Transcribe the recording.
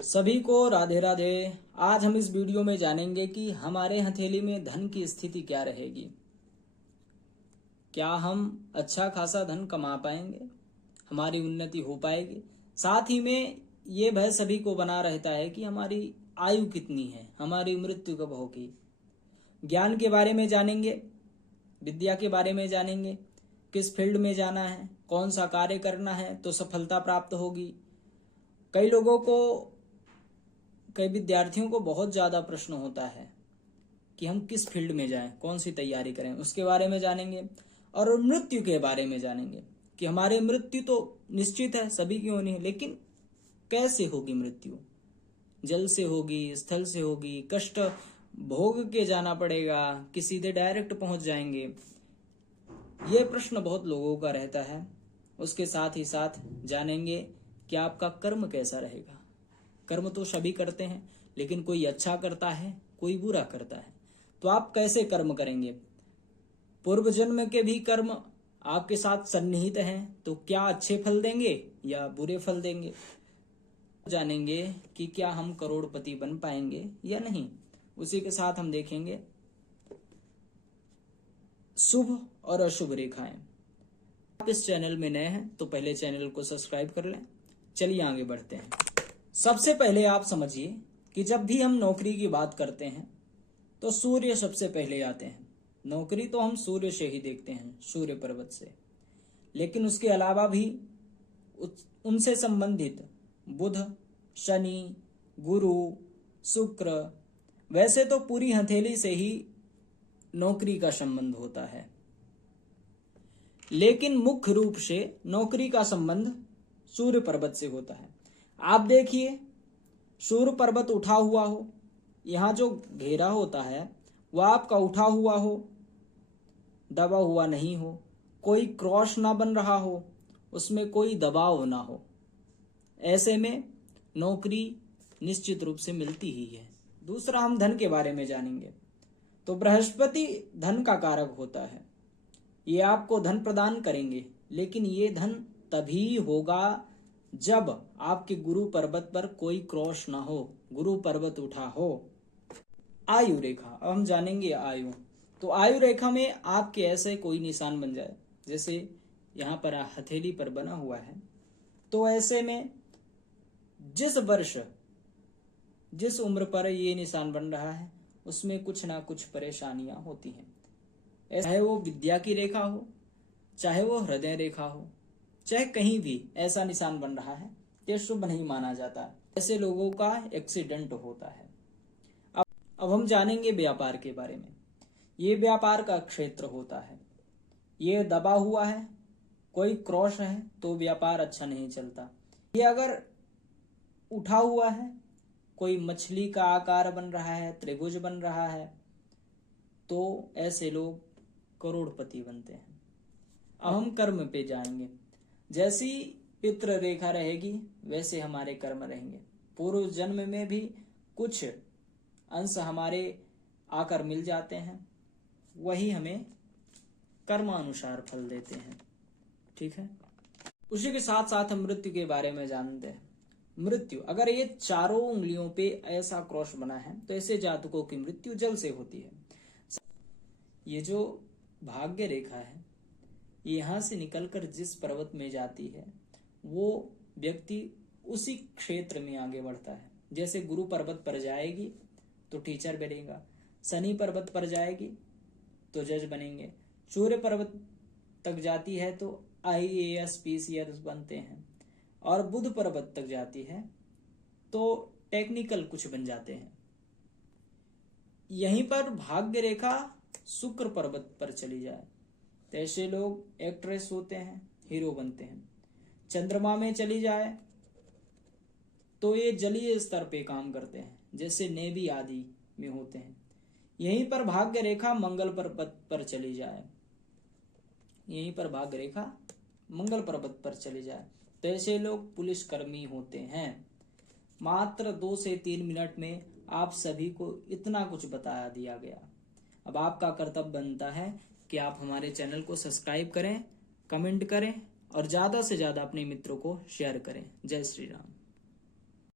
सभी को राधे राधे। आज हम इस वीडियो में जानेंगे कि हमारे हथेली में धन की स्थिति क्या रहेगी। क्या हम अच्छा खासा धन कमा पाएंगे, हमारी उन्नति हो पाएगी। साथ ही में ये भय सभी को बना रहता है कि हमारी आयु कितनी है, हमारी मृत्यु कब होगी। ज्ञान के बारे में जानेंगे, विद्या के बारे में जानेंगे, किस फील्ड में जाना है, कौन सा कार्य करना है तो सफलता प्राप्त होगी। कई विद्यार्थियों को बहुत ज़्यादा प्रश्न होता है कि हम किस फील्ड में जाएं, कौन सी तैयारी करें, उसके बारे में जानेंगे। और मृत्यु के बारे में जानेंगे कि हमारे मृत्यु तो निश्चित है, सभी की होनी है, लेकिन कैसे होगी मृत्यु। जल से होगी, स्थल से होगी, कष्ट भोग के जाना पड़ेगा कि सीधे डायरेक्ट पहुंच जाएंगे। ये प्रश्न बहुत लोगों का रहता है। उसके साथ ही साथ जानेंगे कि आपका कर्म कैसा रहेगा। कर्म तो सभी करते हैं, लेकिन कोई अच्छा करता है, कोई बुरा करता है। तो आप कैसे कर्म करेंगे। पूर्व जन्म के भी कर्म आपके साथ सन्निहित हैं, तो क्या अच्छे फल देंगे या बुरे फल देंगे। जानेंगे कि क्या हम करोड़पति बन पाएंगे या नहीं। उसी के साथ हम देखेंगे शुभ और अशुभ रेखाएं। आप इस चैनल में नए हैं तो पहले चैनल को सब्सक्राइब कर लें। चलिए आगे बढ़ते हैं। सबसे पहले आप समझिए कि जब भी हम नौकरी की बात करते हैं तो सूर्य सबसे पहले आते हैं। नौकरी तो हम सूर्य से ही देखते हैं, सूर्य पर्वत से। लेकिन उसके अलावा भी उनसे संबंधित बुध, शनि, गुरु, शुक्र, वैसे तो पूरी हथेली से ही नौकरी का संबंध होता है, लेकिन मुख्य रूप से नौकरी का संबंध सूर्य पर्वत से होता है। आप देखिए, सूर्य पर्वत उठा हुआ हो, यहाँ जो घेरा होता है वह आपका उठा हुआ हो, दबा हुआ नहीं हो, कोई क्रॉस ना बन रहा हो, उसमें कोई दबाव ना हो, ऐसे में नौकरी निश्चित रूप से मिलती ही है। दूसरा, हम धन के बारे में जानेंगे। तो बृहस्पति धन का कारक होता है। ये आपको धन प्रदान करेंगे, लेकिन ये धन तभी होगा जब आपके गुरु पर्वत पर कोई क्रॉस ना हो, गुरु पर्वत उठा हो। आयु रेखा, अब हम जानेंगे आयु। तो आयु रेखा में आपके ऐसे कोई निशान बन जाए, जैसे यहाँ पर हथेली पर बना हुआ है, तो ऐसे में जिस वर्ष जिस उम्र पर ये निशान बन रहा है उसमें कुछ ना कुछ परेशानियां होती हैं। चाहे वो विद्या की रेखा हो, चाहे वो हृदय रेखा हो, चाहे कहीं भी ऐसा निशान बन रहा है, ये शुभ नहीं माना जाता। ऐसे लोगों का एक्सीडेंट होता है। अब हम जानेंगे व्यापार के बारे में। ये व्यापार का क्षेत्र होता है, ये दबा हुआ है, कोई क्रॉस है तो व्यापार अच्छा नहीं चलता। ये अगर उठा हुआ है, कोई मछली का आकार बन रहा है, त्रिभुज बन रहा है, तो ऐसे लोग करोड़पति बनते हैं। अब हम कर्म पे जाएंगे। जैसी पितृ रेखा रहेगी वैसे हमारे कर्म रहेंगे। पूर्व जन्म में भी कुछ अंश हमारे आकर मिल जाते हैं, वही हमें कर्मानुसार फल देते हैं। ठीक है। उसी के साथ साथ हम मृत्यु के बारे में जानते हैं। मृत्यु, अगर ये चारों उंगलियों पे ऐसा क्रॉस बना है तो ऐसे जातकों की मृत्यु जल से होती है। ये जो भाग्य रेखा है, यहाँ से निकलकर जिस पर्वत में जाती है वो व्यक्ति उसी क्षेत्र में आगे बढ़ता है। जैसे गुरु पर्वत पर जाएगी तो टीचर बनेगा, शनि पर्वत पर जाएगी तो जज बनेंगे, सूर्य पर्वत तक जाती है तो IAS PCS बनते हैं, और बुध पर्वत तक जाती है तो टेक्निकल कुछ बन जाते हैं। यहीं पर भाग्य रेखा शुक्र पर्वत पर चली जाए तो ऐसे लोग एक्ट्रेस होते हैं, हीरो बनते हैं। चंद्रमा में चली जाए तो ये जलीय स्तर पे काम करते हैं, जैसे नेवी आदि में होते हैं। यहीं पर भाग्य रेखा मंगल पर्वत पर चली जाए, यहीं पर भाग्य रेखा मंगल पर्वत पर चली जाए तो ऐसे लोग पुलिस कर्मी होते हैं। मात्र 2 से 3 मिनट में आप सभी को इतना कुछ बता दिया गया। अब आपका कर्तव्य बनता है कि आप हमारे चैनल को सब्सक्राइब करें, कमेंट करें और ज्यादा से ज्यादा अपने मित्रों को शेयर करें। जय श्री राम।